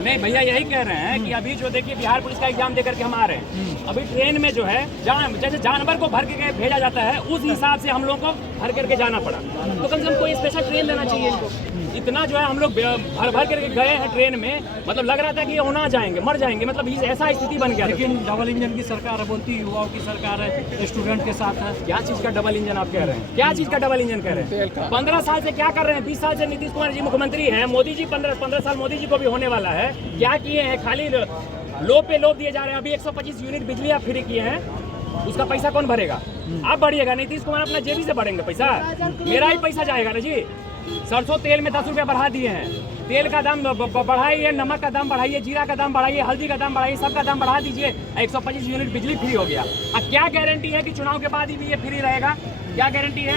नहीं भैया, यही कह रहे हैं कि अभी जो देखिए बिहार पुलिस का एग्जाम देकर के हम आ रहे हैं, अभी ट्रेन में जो है जैसे जानवर को भर के भेजा जाता है उस हिसाब से हम लोग को भर करके जाना पड़ा। तो कम से कम कोई स्पेशल ट्रेन लेना चाहिए इनको। इतना जो है हम लोग भर करके गए हैं ट्रेन में, मतलब लग रहा था कि ये होना जाएंगे, मर जाएंगे, मतलब ऐसा स्थिति बन गया। लेकिन डबल इंजन की सरकार है, बोलती युवाओं की सरकार है, स्टूडेंट के साथ है। क्या चीज का डबल इंजन आप कह रहे हैं? क्या चीज का डबल इंजन कह रहे हैं? 15 साल से क्या कर रहे हैं? 20 साल से नीतीश कुमार जी मुख्यमंत्री हैं, मोदी जी 15 साल मोदी जी को भी होने वाला है। क्या किए हैं? खाली लोभ पे लोभ दिए जा रहे हैं। अभी 125 यूनिट बिजली आप फ्री किए हैं, उसका पैसा कौन भरेगा? आप बढ़िएगा, नीतीश कुमार अपना जेबी से बढ़ेंगे पैसा? मेरा ही पैसा जाएगा ना जी। सरसों तेल में 10 रुपये बढ़ा दिए हैं, तेल का दाम बढ़ाइए, नमक का दाम बढ़ाइए, जीरा का दाम बढ़ाइए, हल्दी का दाम बढ़ाइए, सबका दाम बढ़ा दीजिए। 125 यूनिट बिजली फ्री हो गया। अब क्या गारंटी है कि चुनाव के बाद भी ये फ्री रहेगा? क्या गारंटी है?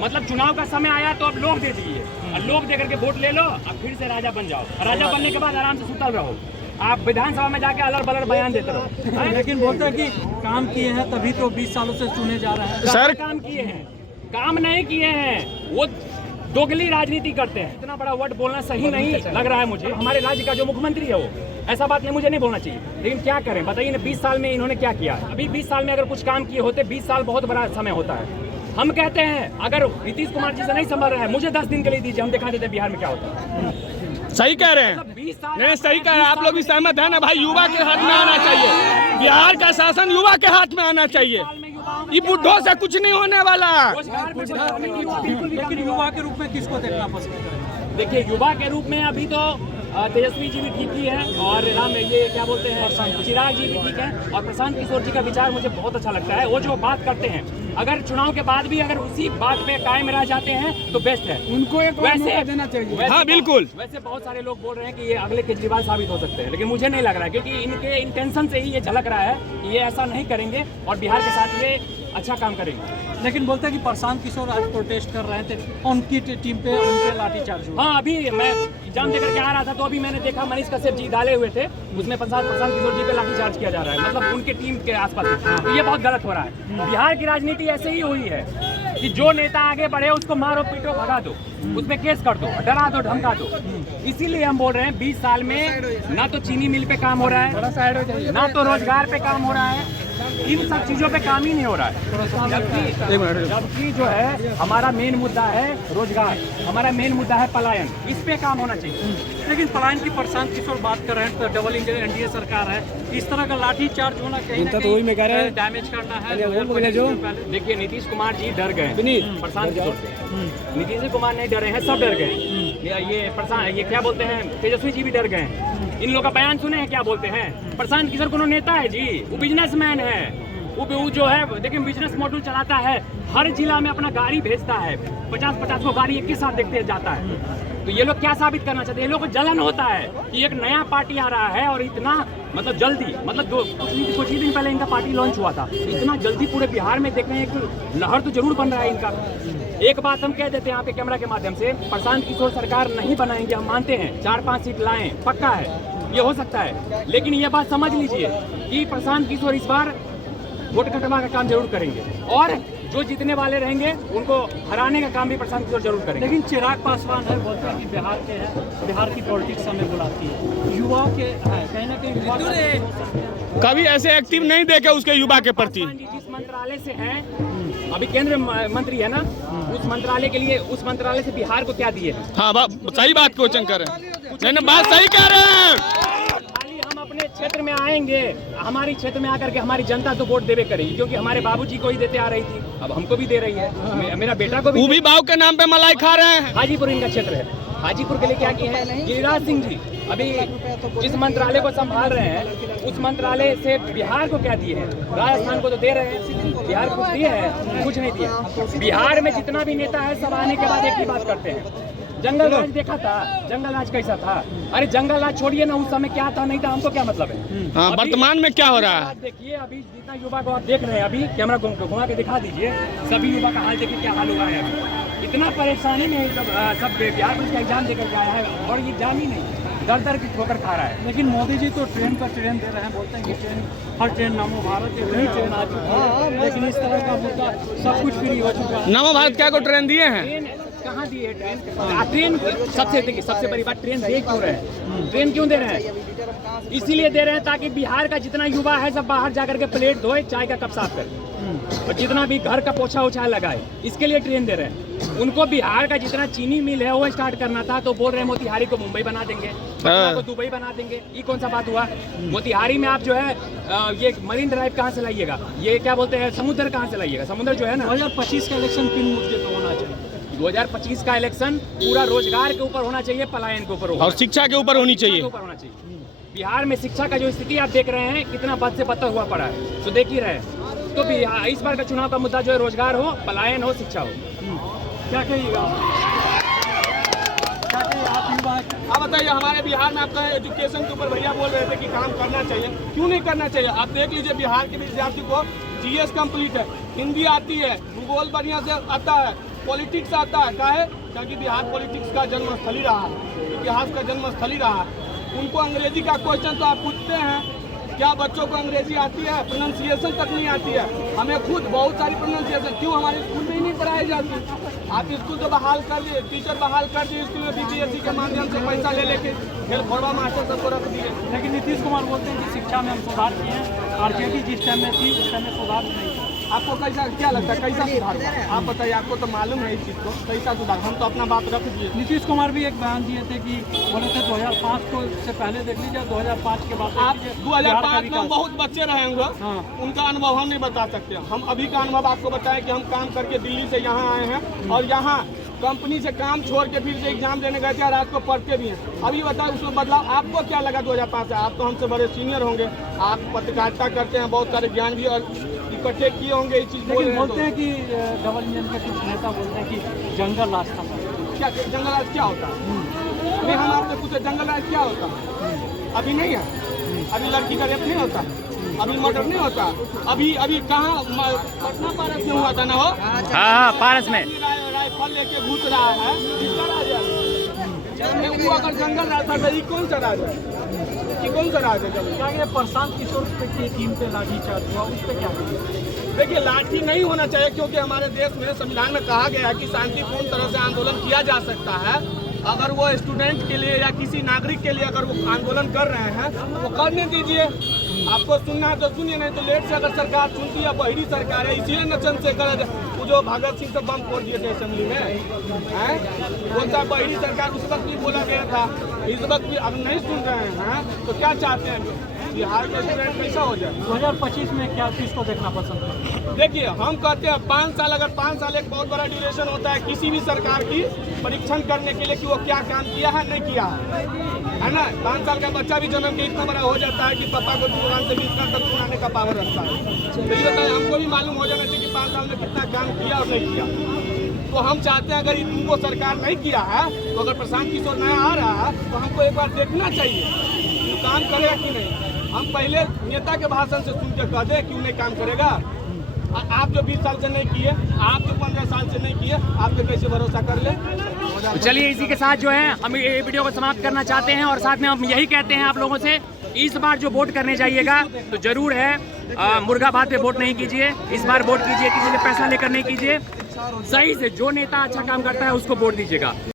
मतलब चुनाव का समय आया तो अब लोग दे दीजिए, और लोग दे करके वोट ले लो, अब फिर से राजा बन जाओ। राजा बनने के बाद आराम से सुतल रहो। आप विधानसभा में जाके अलर बलर बयान देते रहो। लेकिन बोलते हैं कि काम किए हैं तभी तो 20 सालों से चुने जा रहे हैं। सर काम किए हैं? काम नहीं किए हैं, वो दोगली राजनीति करते हैं। इतना बड़ा वर्ड बोलना सही नहीं लग रहा है मुझे। हमारे राज्य का जो मुख्यमंत्री है वो ऐसा बात नहीं, मुझे नहीं बोलना चाहिए। लेकिन क्या करें बताइए ना, 20 साल में इन्होंने क्या किया? अभी 20 साल में अगर कुछ काम किए होते, 20 साल बहुत बड़ा समय होता है। हम कहते हैं अगर नीतीश कुमार जी से नहीं संभल रहा है, मुझे 10 दिन के लिए दीजिए, हम दिखा देते हैं बिहार में क्या होता है। सही कह रहे हैं, नहीं सही कह रहे हैं। आप लोग भी सहमत है ना भाई? युवा के हाथ में आना चाहिए, बिहार का शासन युवा के हाथ में आना चाहिए। ये बुढ़ों से कुछ नहीं होने वाला। लेकिन युवा के रूप में किसको देखना पसंद करें? देखिए, युवा के रूप में अभी तो तेजस्वी जी भी ठीक ही है, और ये क्या बोलते हैं, चिराग जी भी ठीक है, और प्रशांत किशोर जी का विचार मुझे बहुत अच्छा लगता है। वो जो बात करते हैं, अगर चुनाव के बाद भी अगर उसी बात पे कायम रह जाते हैं तो बेस्ट है। उनको एक मौका देना चाहिए। हाँ बिल्कुल। वैसे बहुत सारे लोग बोल रहे हैं कि ये अगले केजरीवाल साबित हो सकते हैं, लेकिन मुझे नहीं लग रहा है, क्योंकि इनके इंटेंशन से ही ये झलक रहा है कि ये ऐसा नहीं करेंगे और बिहार के साथ ये अच्छा काम करेंगे। लेकिन बोलते हैं कि प्रशांत किशोर आज प्रोटेस्ट कर रहे थे, उनकी टीम पे उनके लाठीचार्ज हुआ। हाँ, अभी मैं एग्जाम देकर के आ रहा था तो अभी मैंने देखा मनीष कश्यप जी डाले हुए थे, उसमें प्रशांत किशोर जी पे लाठीचार्ज किया जा रहा है, मतलब उनके टीम के आसपास। तो ये बहुत गलत हो रहा है। बिहार की राजनीति ऐसे ही हुई है कि जो नेता आगे बढ़े उसको मारो पीटो भगा दो, उसमें केस कर दो, डरा दो, धमका दो। इसीलिए हम बोल रहे हैं 20 साल में ना तो चीनी मिल पे काम हो रहा है, ना तो रोजगार पे काम हो रहा है, इन सब चीजों पे काम ही नहीं हो रहा है। जबकि जो है हमारा मेन मुद्दा है रोजगार, हमारा मेन मुद्दा है पलायन, इस पे काम होना चाहिए। लेकिन पलायन की प्रशांत किशोर बात कर रहे हैं तो डबल इंजन एनडीए सरकार है, इस तरह का लाठी चार्ज होना कहीं ना कहीं डैमेज करना है। देखिए, नीतीश कुमार जी डर गए प्रशांत किशोर से, नीतीश कुमार नहीं डरे हैं, सब डर गए। ये क्या बोलते हैं, तेजस्वी जी भी डर गए। इन लोगों का बयान सुने हैं क्या बोलते हैं? प्रशांत किशोर कोनो नेता है जी, वो बिजनेसमैन है। वो जो है देखिए बिजनेस मॉडल चलाता है, हर जिला में अपना गाड़ी भेजता है, 50-50 को गाड़ी एक के साथ देखते जाता है। तो ये लोग क्या साबित करना चाहते हैं? ये लोग को जलन होता है कि एक नया पार्टी आ रहा है और इतना मतलब जल्दी, मतलब कुछ ही दिन पहले इनका पार्टी लॉन्च हुआ था, इतना जल्दी पूरे बिहार में देखें एक लहर तो जरूर बन रहा है इनका। एक बात हम कह देते हैं यहाँ पे कैमरा के माध्यम से, प्रशांत किशोर सरकार नहीं बनाएंगे, हम मानते हैं 4-5 सीट लाएं, पक्का है, ये हो सकता है। लेकिन ये बात समझ लीजिए कि प्रशांत किशोर इस बार वोट कटवा का काम जरूर करेंगे, और जो जीतने वाले रहेंगे उनको हराने का काम भी प्रशांत किशोर जरूर करेंगे। लेकिन चिराग पासवान है, बोलते हैं कि बिहार के हैं, बिहार की पॉलिटिक्स हमें बुलाती है, युवाओं के है, कहीं ना कहीं युवा कभी ऐसे एक्टिव नहीं देखे उसके युवा के प्रति। जिस मंत्रालय से है, अभी केंद्र मंत्री है ना, उस मंत्रालय के लिए, उस मंत्रालय से बिहार को क्या दिए हैं? हाँ सही बात क्वेश्चन कर रहे हैं, नहीं बात सही कह रहे हैं। हम अपने क्षेत्र में आएंगे, हमारी क्षेत्र में आकर के हमारी जनता तो वोट देवे करेगी, क्योंकि हमारे बाबूजी को ही देते आ रही थी, अब हमको भी दे रही है, मेरा बेटा को भी बाबू के नाम पे मलाई खा रहे हैं। हाजीपुर इनका क्षेत्र है, हाजीपुर के लिए क्या किए हैं? गिरिराज सिंह जी अभी जिस मंत्रालय को संभाल रहे हैं, उस मंत्रालय से बिहार को क्या दिए हैं? राजस्थान को तो दे रहे हैं, बिहार को कुछ दिए हैं? कुछ नहीं दिया। बिहार में जितना भी नेता है सब आने के बाद एक ही बात करते हैं, जंगल राज देखा था, जंगल राज कैसा था? अरे जंगल राज छोड़िए ना, उस समय क्या था नहीं था, हमको क्या मतलब है? हाँ, वर्तमान में क्या हो रहा है देखिए, अभी जितना युवा को आप देख रहे हैं, अभी कैमरा घुमा के दिखा दीजिए, सभी युवा का हाल देखिए क्या हाल हुआ है। अभी इतना परेशानी में सब बिहार पुलिस का एग्जाम देकर के आया है, और ये एग्जाम ही नहीं, दर की ठोकर खा रहा है। लेकिन मोदी जी तो ट्रेन पर ट्रेन दे रहे हैं, बोलते हैं कि ट्रेन, हर ट्रेन नमो भारत एक नई ट्रेन आ चुकी है, लेकिन इस तरह का मुद्दा सब कुछ फ्री हो चुका है। नमो भारत क्या को ट्रेन दिए हैं? कहाँ दी है ट्रेन? ट्रेन सबसे देखिए, सबसे बड़ी बात, ट्रेन दे क्यों रहे हैं? ट्रेन क्यों दे रहे हैं? इसीलिए दे रहे हैं ताकि बिहार का जितना युवा है सब बाहर जाकर के प्लेट धोए, चाय का कप साफ करे और जितना भी घर का पोछा उछा लगाए, इसके लिए ट्रेन दे रहे हैं। उनको बिहार का जितना चीनी मिल है वो स्टार्ट करना था, तो बोल रहे हैं मोतिहारी को मुंबई बना देंगे, पटना को दुबई बना देंगे। ये कौन सा बात हुआ? मोतिहारी में आप जो है ये मरीन ड्राइव कहाँ से लाइएगा? ये क्या बोलते हैं, समुद्र कहाँ से लाइएगा? समुद्र जो है ना, 2025 का इलेक्शन किन मुद्दे पे होना चाहिए? 2025 का इलेक्शन पूरा रोजगार के ऊपर होना चाहिए, पलायन के ऊपर और शिक्षा के ऊपर होनी चाहिए। होना चाहिए। बिहार में शिक्षा का जो स्थिति आप देख रहे हैं कितना बद से बदतर हुआ पड़ा है, तो देख ही रहे हैं। तो बिहार इस बार का चुनाव का मुद्दा जो है रोजगार हो, पलायन हो, शिक्षा हो। क्या कहिएगा आप युवा? आप बताइए, हमारे बिहार में आपका एजुकेशन के ऊपर भैया बोल रहे थे कि काम करना चाहिए, क्यों नहीं करना चाहिए? आप देख लीजिए, बिहार के विद्यार्थी को जीएस कंप्लीट है, हिंदी आती है, भूगोल बढ़िया से आता है, पॉलिटिक्स आता है। क्या है? क्योंकि बिहार पॉलिटिक्स का जन्मस्थली रहा है, इतिहास का जन्मस्थली रहा है। उनको अंग्रेजी का क्वेश्चन तो आप पूछते हैं, क्या बच्चों को अंग्रेजी आती है? प्रोनाउंसिएशन तक नहीं आती है। हमें खुद बहुत सारी प्रोनाउंसिएशन क्यों हमारे स्कूल में ही नहीं पढ़ाई जाती? आप स्कूल तो बहाल कर दिए, टीचर बहाल कर दिए, स्कूल में बीपीएससी के माध्यम से पैसा ले लेके फिर फोड़वा मास्टर सबको रख दिए। लेकिन नीतीश कुमार बोलते हैं कि शिक्षा में हम सुधार किए हैं, आरजेडी जिस टाइम में थी उस टाइम में सुधार नहीं। आपको कैसा क्या लगता है, कैसा सुधार हुआ? आप बताइए, आपको तो मालूम है इस चीज़ को, कैसा सुधार? हम तो अपना बात रख दिए। नीतीश कुमार भी एक बयान दिए थे कि बोले थे 2005 को से पहले देख लीजिए, 2005 के बाद आप 2005 में बहुत बच्चे रहे होंगे, उनका अनुभव हम नहीं बता सकते। हम अभी का अनुभव आपको बताएं कि हम काम करके दिल्ली से यहाँ आए हैं और यहाँ कंपनी से काम छोड़ के फिर से एग्जाम देने गए थे और आज को पढ़ते भी हैं। अभी बताओ उसमें बदलाव आपको क्या लगा 2005 से? आप तो हमसे बड़े सीनियर होंगे, आप पत्रकारिता करते हैं, बहुत सारे ज्ञान भी और इकट्ठे किए होंगे इस चीज़। लेकिन बोलते हैं कि डबल इंजन के कुछ नेता बोलते हैं कि जंगल रास्ता क्या जंगल राज क्या होता है? नहीं, हम आपसे पूछे जंगल राज क्या होता है? अभी नहीं है, अभी लड़की का रेप नहीं होता, अभी मर्डर नहीं होता, अभी कहाँ पटना पारस में हुआ था ना? हो हाँ, पारस में राइफल लेके घूस रहा है, किसका राज है? वो अगर जंगल राज था तो ये कौन सा राज है? ये कौन सा राज है? क्या ये प्रशांत किशोर की टीम पे लाठीचार्ज हुआ, उस पर क्या कहिए? देखिए, लाठी नहीं होना चाहिए, क्योंकि हमारे देश में संविधान में कहा गया है कि शांतिपूर्ण तरह से आंदोलन किया जा सकता है। अगर वो स्टूडेंट के लिए या किसी नागरिक के लिए अगर वो आंदोलन कर रहे हैं वो करने दीजिए। आपको सुनना है तो सुनिए, नहीं तो लेट से अगर सरकार सुनती है, बहरी सरकार है, इसीलिए न चंद्रशेखर वो जो भगत सिंह से बम फोड़ दिए थे असेंबली में, हैं? बोलता है बहरी सरकार, उस वक्त भी बोला गया था, इस वक्त भी अब नहीं सुन रहे हैं। तो क्या चाहते हैं बिहार के स्टूडेंट कैसा हो जाए? 2025 में क्या चीज़ को देखना पसंद है? देखिए, हम कहते हैं 5 साल, अगर 5 साल एक बहुत बड़ा ड्यूरेशन होता है किसी भी सरकार की परीक्षण करने के लिए कि वो क्या काम किया है नहीं किया है ना? 5 साल का बच्चा भी जन्म के इतना बड़ा हो जाता है कि पापा को दुकान से 20 लाख तक सुनाने का पावर रखता है। तो ये बताए, हमको भी मालूम हो जाना चाहिए कि 5 साल में कितना काम किया और नहीं किया। तो हम चाहते हैं अगर इनको सरकार नहीं किया है, तो अगर प्रशांत किशोर नया आ रहा है तो हमको एक बार देखना चाहिए कि काम करेगा कि नहीं। हम पहले नेता के भाषण से सुन के कह दे क्यों नहीं काम करेगा। आप जो 20 साल से नहीं किए, आप जो 15 साल से नहीं किए, आप पे कैसे भरोसा कर ले? तो चलिए, इसी के साथ जो है हम ये वीडियो को समाप्त करना चाहते हैं और साथ में हम यही कहते हैं आप लोगों से, इस बार जो वोट करने जाइएगा तो जरूर है मुर्गा भात पे वोट नहीं कीजिए। इस बार वोट कीजिए, किसी ने पैसा लेकर नहीं कीजिए, सही से जो नेता अच्छा काम करता है उसको वोट दीजिएगा।